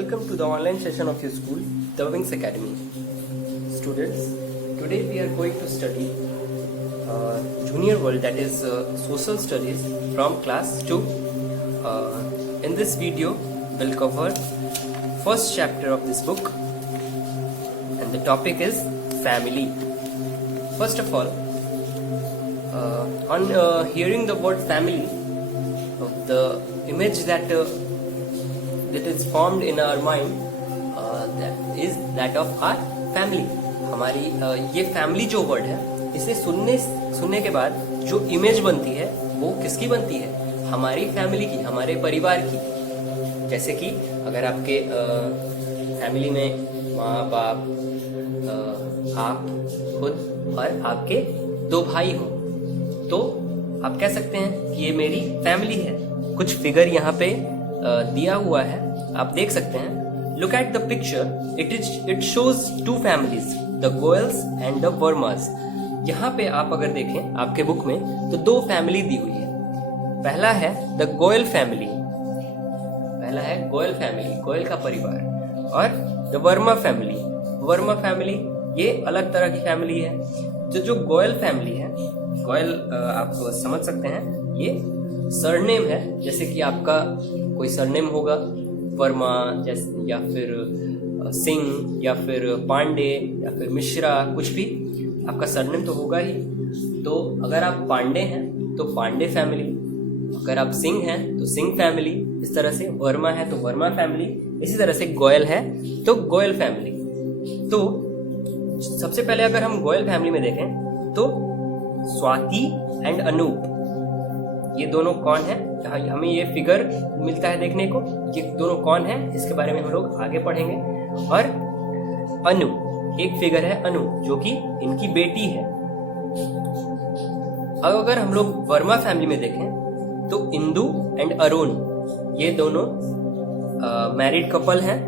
Welcome to the online session of your school, The Wings Academy. Students, today we are going to study Junior World, that is Social Studies from class 2. In this video, we'll cover first chapter of this book and the topic is family. First of all, on hearing the word family, the image that is formed in our mind that is that of our family. हमारी ये family जो word है, इसे सुनने के बाद जो image बनती है वो किसकी बनती है? हमारी फैमिली की, हमारे परिवार की. जैसे कि अगर आपके फैमिली में माँ बाप, आप खुद और आपके 2 भाई हो, तो आप कह सकते हैं कि ये मेरी फैमिली है. कुछ फिगर यहाँ पे दिया हुआ है, आप देख सकते हैं. Look at the picture, it shows 2 families, the Goyals and the Vermas. यहाँ पे आप अगर देखें आपके बुक में तो 2 फैमिली दी हुई है. पहला है द गोयल फैमिली, पहला है गोयल फैमिली, गोयल का परिवार, और the Verma family. Verma family ये अलग तरह की फैमिली है. जो गोयल फैमिली है, गोयल आप समझ सकते हैं ये सरनेम है. जैसे कि आपका कोई सरनेम होगा वर्मा, जैसे या फिर सिंह या फिर पांडे या फिर मिश्रा, कुछ भी आपका सरनेम तो होगा ही. तो अगर आप पांडे हैं तो पांडे फैमिली, अगर आप सिंह हैं तो सिंह फैमिली. इस तरह से वर्मा है तो वर्मा फैमिली, इसी तरह से गोयल है तो गोयल फैमिली. तो सबसे पहले अगर हम गोयल फैमिली में देखें तो स्वाति एंड अनूप, ये दोनों कौन है? हमें ये फिगर मिलता है देखने को. ये दोनों कौन है इसके बारे में हम लोग आगे पढ़ेंगे. और अनु, एक फिगर है अनु जो कि इनकी बेटी है. अब अगर हम लोग वर्मा फैमिली में देखें तो इंदु एंड अरुण, ये दोनों मैरिड कपल हैं,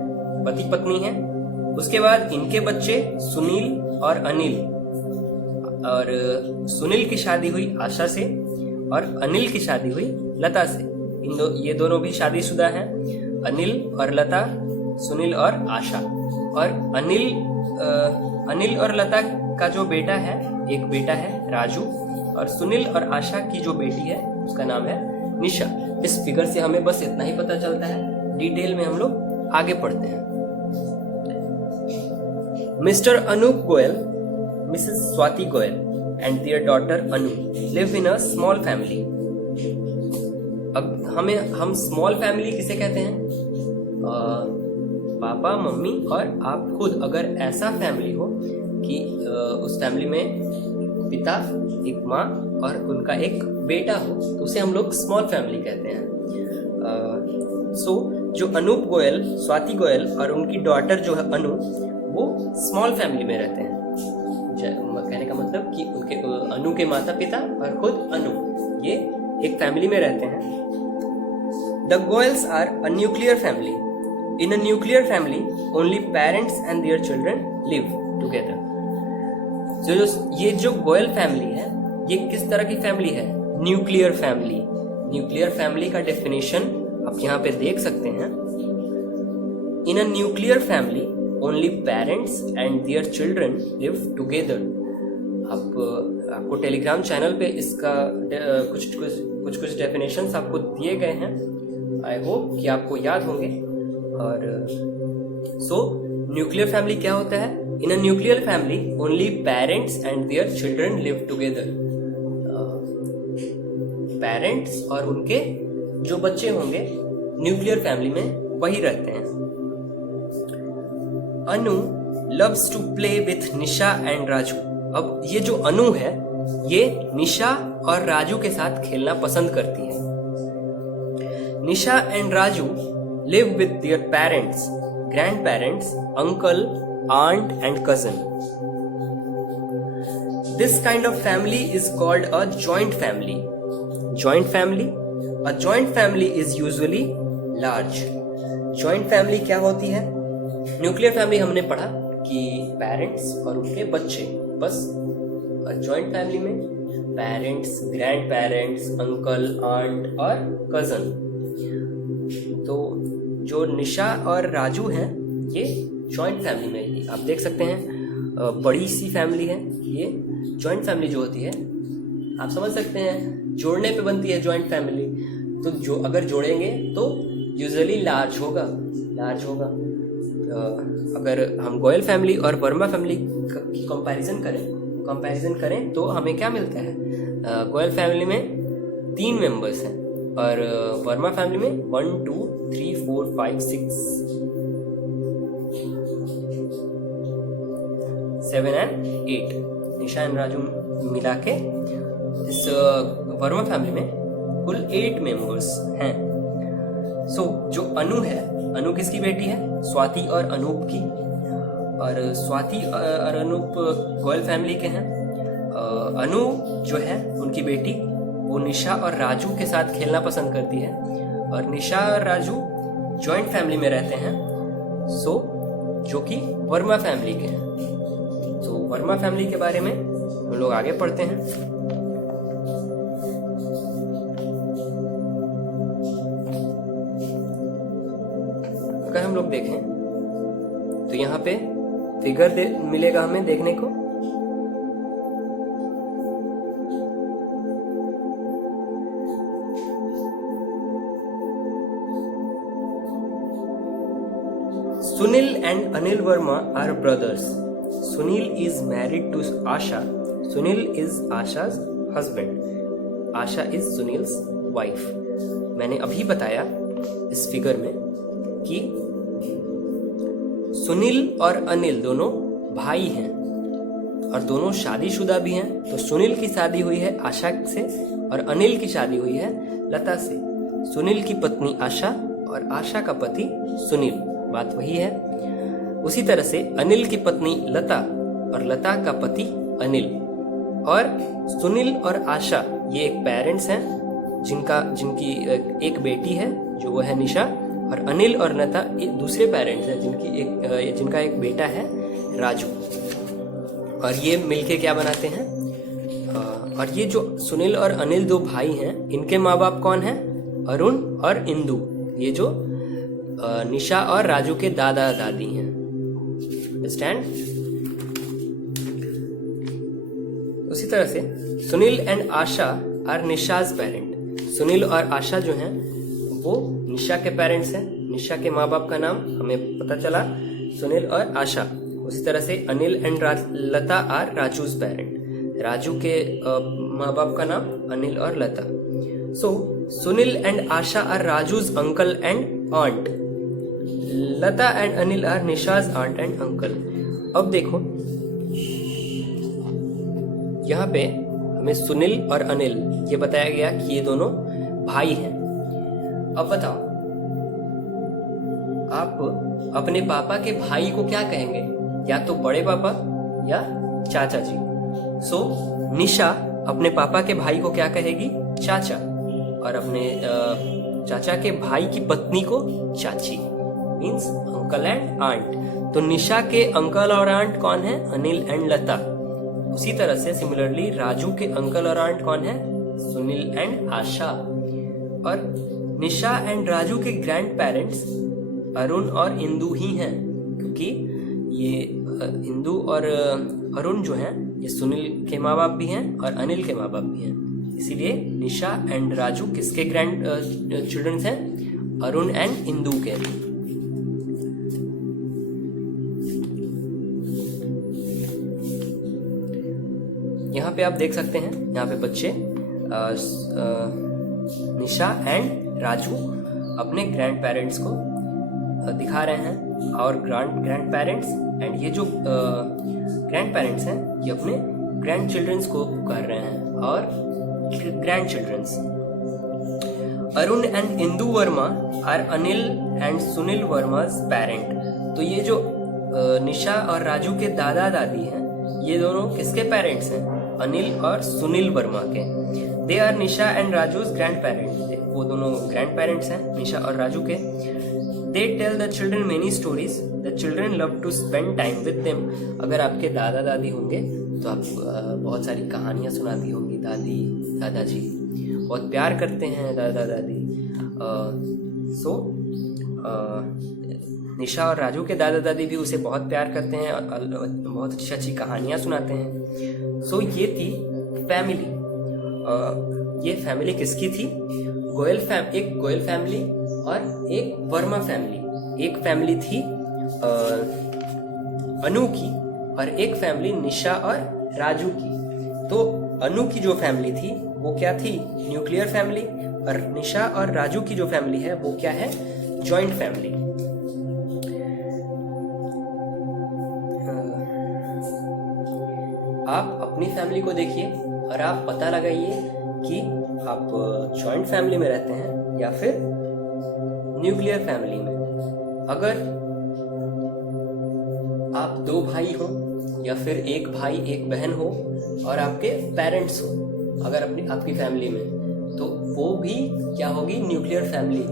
पति पत्नी हैं. उसके बाद इनके बच्चे सुनील और अनिल, और सुनील की शादी हुई आशा से और अनिल की शादी हुई लता से. ये दोनों भी शादीशुदा हैं, अनिल और लता, सुनील और आशा. और अनिल और लता का जो बेटा है, एक बेटा है राजू, और सुनील और आशा की जो बेटी है उसका नाम है निशा. इस फिगर से हमें बस इतना ही पता चलता है. डिटेल में हम लोग आगे पढ़ते हैं. Mr Anup Goyal, Mrs Swati Goyal and their daughter Anu live in a small family. अब हम स्मॉल फैमिली किसे कहते हैं? पापा मम्मी और आप खुद. अगर ऐसा फैमिली हो कि उस फैमिली में एक पिता, एक माँ और उनका एक बेटा हो, तो उसे हम लोग स्मॉल फैमिली कहते हैं. सो जो अनूप गोयल, स्वाति गोयल और उनकी डॉटर जो है अनु, वो स्मॉल फैमिली में रहते हैं. कहने का मतलब कि उनके अनु के माता पिता और खुद अनु, ये एक फैमिली में रहते हैं. The Goyals are a nuclear family. In a nuclear family only parents and their children live together. ये जो गोयल फैमिली है, ये किस तरह की फैमिली है? Nuclear family. न्यूक्लियर फैमिली का डेफिनेशन आप यहाँ पे देख सकते हैं. In a nuclear family only parents and their children live together. आपको टेलीग्राम चैनल पे इसका कुछ डेफिनेशंस आपको दिए गए हैं. आई होप कि आपको याद होंगे. और सो न्यूक्लियर फैमिली क्या होता है? In a nuclear family only parents and their children live together. Parents और उनके जो बच्चे होंगे न्यूक्लियर फैमिली में वही रहते हैं. अनु loves to play with Nisha and Raju. अब ये जो अनु है, ये निशा और राजू के साथ खेलना पसंद करती है. Nisha and Raju live with their parents, grandparents, uncle, aunt and cousin. This kind of family is called a joint family. Joint family? A joint family is usually large. Joint family क्या होती है? न्यूक्लियर फैमिली हमने पढ़ा कि parents और उनके बच्चे, बस. जॉइंट फैमिली में parents, grandparents, uncle, aunt और कजन. तो जो निशा और राजू हैं ये जॉइंट फैमिली में, आप देख सकते हैं बड़ी सी फैमिली है। ये जॉइंट फैमिली जो होती है आप समझ सकते हैं जोड़ने पे बनती है जॉइंट फैमिली। तो जो अगर जोड़ेंगे तो यूजुअली लार्ज होगा। अगर हम गोयल फैमिली और वर्मा फैमिली की कंपैरिजन करें तो हमें क्या मिलता है? गोयल फैमिली में 3 मेंबर्स हैं और वर्मा फैमिली में 1 2 3 4 5 6 7 and 8 निशा एंड राजू मिला के इस वर्मा फैमिली में कुल 8 मेंबर्स हैं। सो जो अनु है, अनु किसकी बेटी है? स्वाति और अनूप की। और स्वाति और अनूप गोयल फैमिली के हैं। अनु जो है उनकी बेटी वो निशा और राजू के साथ खेलना पसंद करती है और निशा और राजू जॉइंट फैमिली में रहते हैं। सो जो कि वर्मा फैमिली के हैं। तो वर्मा फैमिली के बारे में हम लोग आगे पढ़ते हैं। अगर हम लोग देखें तो यहाँ पे फिगर मिलेगा हमें देखने को। Sunil and Anil Verma are brothers. Sunil is married to Asha. Sunil is Asha's husband. Asha is Sunil's wife. मैंने अभी बताया इस फिगर में कि सुनील और अनिल दोनों भाई हैं और दोनों शादीशुदा भी हैं। तो सुनील की शादी हुई है आशा से और अनिल की शादी हुई है लता से। सुनील की पत्नी आशा और आशा का पति सुनील, बात वही है। उसी तरह से अनिल की पत्नी लता और लता का पति अनिल। और सुनील और आशा ये एक पेरेंट्स हैं जिनकी एक बेटी है जो वो है निशा, और अनिल और लता दूसरे पेरेंट्स हैं जिनका एक बेटा है राजू। और ये मिलके क्या बनाते हैं? और ये जो सुनील और अनिल 2 भाई हैं इनके माँ बाप कौन हैं? अरुण और इंदु। ये जो निशा और राजू के दादा दादी हैं। अंडरस्टैंड? उसी तरह से Sunil and Asha are Nisha's parent. Sunil और आशा जो हैं वो निशा के पेरेंट्स हैं। निशा के माँ बाप का नाम हमें पता चला सुनील और आशा। उसी तरह से Anil and Lata are Raju's parent. Raju के माँ बाप का नाम अनिल और Lata. So Sunil and Asha are Raju's uncle and aunt. Lata and Anil are Nisha's aunt and uncle. अब देखो यहाँ पे हमें सुनील और अनिल ये बताया गया कि ये दोनों भाई हैं। अब बताओ आप अपने पापा के भाई को क्या कहेंगे? या तो बड़े पापा या चाचा जी। सो निशा अपने पापा के भाई को क्या कहेगी? चाचा। और अपने चाचा के भाई की पत्नी को चाची, मीन्स अंकल एंड आंट। तो निशा के अंकल और आंट कौन है? अनिल एंड लता। उसी तरह से सिमिलरली राजू के अंकल और आंट कौन है? सुनील एंड आशा। और निशा एंड राजू के ग्रैंड पेरेंट्स अरुण और इंदु ही हैं, क्योंकि ये इंदु और अरुण जो हैं ये सुनील के माँ बाप भी हैं और अनिल के माँ बाप भी हैं। इसीलिए निशा एंड राजू किसके ग्रैंड चिल्ड्रंस हैं? अरुण एंड इंदु के। यहाँ पे आप देख सकते हैं, यहाँ पे बच्चे निशा एंड राजू अपने ग्रैंड पेरेंट्स को दिखा रहे हैं। और ग्रैंड पेरेंट्स एंड ये जो ग्रैंड पेरेंट्स हैं ये अपने ग्रैंड चिल्ड्रंस को पुकार रहे हैं और grand childrens. Arun and Indu Verma are Anil and Sunil Verma's parent. तो ये जो निशा और राजू के दादा दादी हैं ये दोनों किसके पेरेंट्स हैं? अनिल और सुनील वर्मा के। They are Nisha and Raju's grandparent. वो दोनों ग्रैंड पेरेंट्स हैं निशा और राजू के। They tell the children many stories. The children love to spend time with them. अगर आपके दादा दादी होंगे तो आप बहुत सारी कहानियां सुनाती होंगी। दादी दादाजी बहुत प्यार करते हैं दादा दादी। सो निशा और राजू के दादा दादी भी उसे बहुत प्यार करते हैं और बहुत अच्छी अच्छी कहानियाँ सुनाते हैं। सो ये थी फैमिली। ये फैमिली किसकी थी? एक गोयल फैमिली और एक वर्मा फैमिली। एक फैमिली थी अनु की और एक फैमिली निशा और राजू की। तो अनु की जो फैमिली थी वो क्या थी? Nuclear family. और निशा और राजू की जो फैमिली है वो क्या है? Joint family. आप अपनी फैमिली को देखिए और आप पता लगाइए कि आप जॉइंट फैमिली में रहते हैं या फिर न्यूक्लियर फैमिली में। अगर आप 2 भाई हो या फिर एक भाई एक बहन हो और आपके पेरेंट्स हो अगर आपकी फैमिली में, तो वो भी क्या होगी? Nuclear family.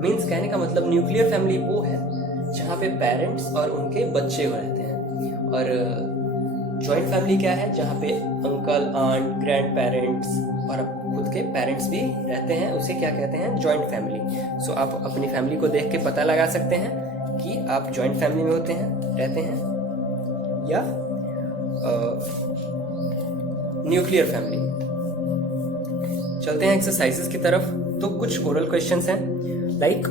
मीन्स कहने का मतलब न्यूक्लियर फैमिली वो है जहाँ पे पेरेंट्स और उनके बच्चे रहते हैं। और जॉइंट फैमिली क्या है? जहाँ पे अंकल, आंट, ग्रैंड पेरेंट्स और खुद के पेरेंट्स भी रहते हैं, उसे क्या कहते हैं? Joint family. सो आप अपनी फैमिली को देख के पता लगा सकते हैं कि आप जॉइंट फैमिली में रहते हैं या न्यूक्लियर फैमिली। चलते हैं एक्सरसाइजेस की तरफ। तो कुछ ओरल क्वेश्चंस हैं like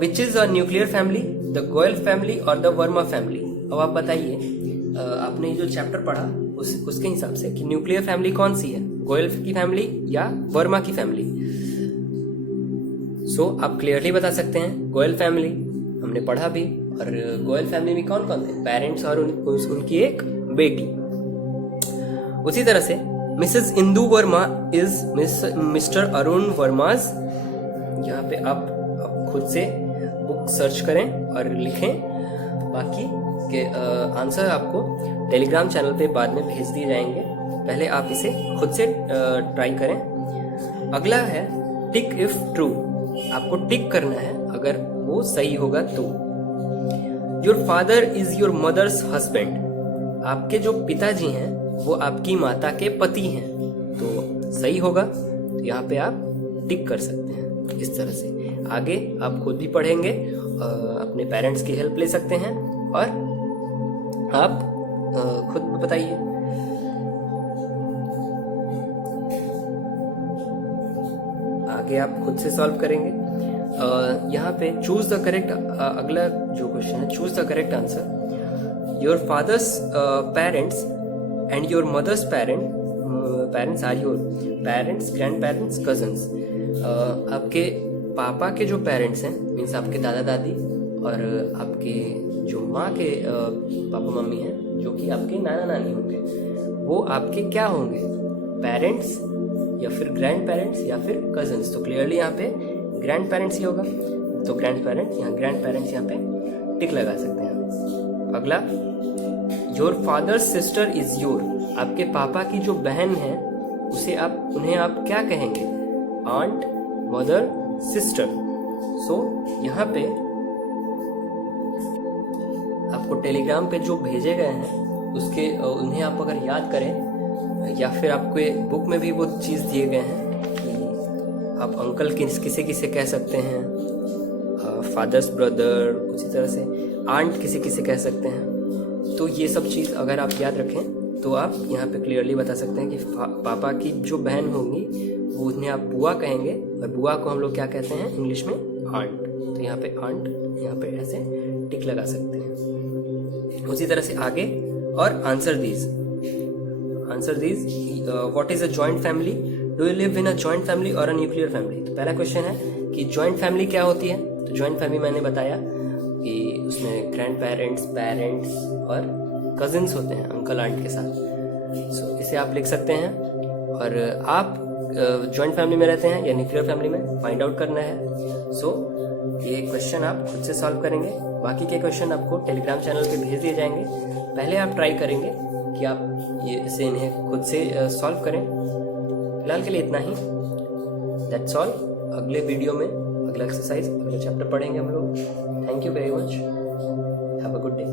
which is a nuclear family, the Goyal family और द वर्मा फैमिली। अब आप बताइए, आपने जो चैप्टर पढ़ा उसके हिसाब से कि न्यूक्लियर फैमिली कौन सी है? गोयल की फैमिली या वर्मा की फैमिली? सो आप क्लियरली बता सकते हैं गोयल फैमिली, हमने पढ़ा भी। और गोयल फैमिली में कौन कौन थे? पेरेंट्स और उनकी एक बेटी। उसी तरह से Mrs Indu Verma is Mr Arun Verma's. यहाँ पे आप खुद से बुक सर्च करें और लिखें। बाकी के आंसर आपको टेलीग्राम चैनल पे बाद में भेज दिए जाएंगे। पहले आप इसे खुद से ट्राई करें। अगला है टिक इफ ट्रू। आपको टिक करना है अगर वो सही होगा तो। Your father is your mother's husband. आपके जो पिताजी हैं वो आपकी माता के पति हैं, तो सही होगा। तो यहाँ पे आप टिक कर सकते हैं इस तरह से। आगे आप खुद भी पढ़ेंगे, अपने पेरेंट्स की हेल्प ले सकते हैं और आप खुद बताइए। आगे आप खुद से सॉल्व करेंगे। यहाँ पे चूज द करेक्ट, अगला जो क्वेश्चन है, choose the correct answer. Your father's parents and your mother's parents are your parents, grandparents, cousins. आपके पापा के जो पेरेंट्स हैं मीन्स आपके दादा दादी, और आपके जो माँ के पापा मम्मी हैं जो कि आपके नाना नानी होंगे, वो आपके क्या होंगे? पेरेंट्स या फिर ग्रैंड पेरेंट्स या फिर कजन्स। तो क्लियरली यहाँ पे ग्रैंड पेरेंट्स ही होगा, तो ग्रैंड पेरेंट्स यहाँ पे टिक लगा सकते हैं। अगला, your fathers sister is your. आपके पापा की जो बहन है उन्हें आप क्या कहेंगे? Aunt, mother, sister. सो यहाँ पे आपको टेलीग्राम पे जो भेजे गए हैं उन्हें आप अगर याद करें, या फिर आपके बुक में भी वो चीज़ दिए गए हैं कि आप अंकल किसे किसे कह सकते हैं, फादर्स ब्रदर, उसी तरह से आंट किसे कह सकते हैं। तो ये सब चीज़ अगर आप याद रखें तो आप यहाँ पे क्लियरली बता सकते हैं कि पापा की जो बहन होंगी वो उन्हें आप बुआ कहेंगे, और बुआ को हम लोग क्या कहते हैं इंग्लिश में? आंट। तो यहाँ पे आंट, यहाँ पे ऐसे टिक लगा सकते हैं। उसी तरह से आगे, और answer these what is a joint family? Do you live in a joint family और अ न्यूक्लियर फैमिली? तो पहला क्वेश्चन है कि जॉइंट फैमिली क्या होती है। तो जॉइंट फैमिली मैंने बताया कि उसमें ग्रैंड पेरेंट्स, पेरेंट्स और कजिन्स होते हैं अंकल आंट के साथ। सो इसे आप लिख सकते हैं। और आप जॉइंट फैमिली में रहते हैं या न्यूक्लियर फैमिली में, फाइंड आउट करना है। सो ये क्वेश्चन आप खुद से सॉल्व करेंगे। बाकी के क्वेश्चन आपको टेलीग्राम चैनल पे भेज दिए जाएंगे। पहले आप ट्राई करेंगे कि आप इन्हें खुद से सॉल्व करें। फिलहाल के लिए इतना ही, दैट्स ऑल। अगले वीडियो में अगला एक्सरसाइज, अगला चैप्टर पढ़ेंगे हम लोग। Thank you very much, have a good day.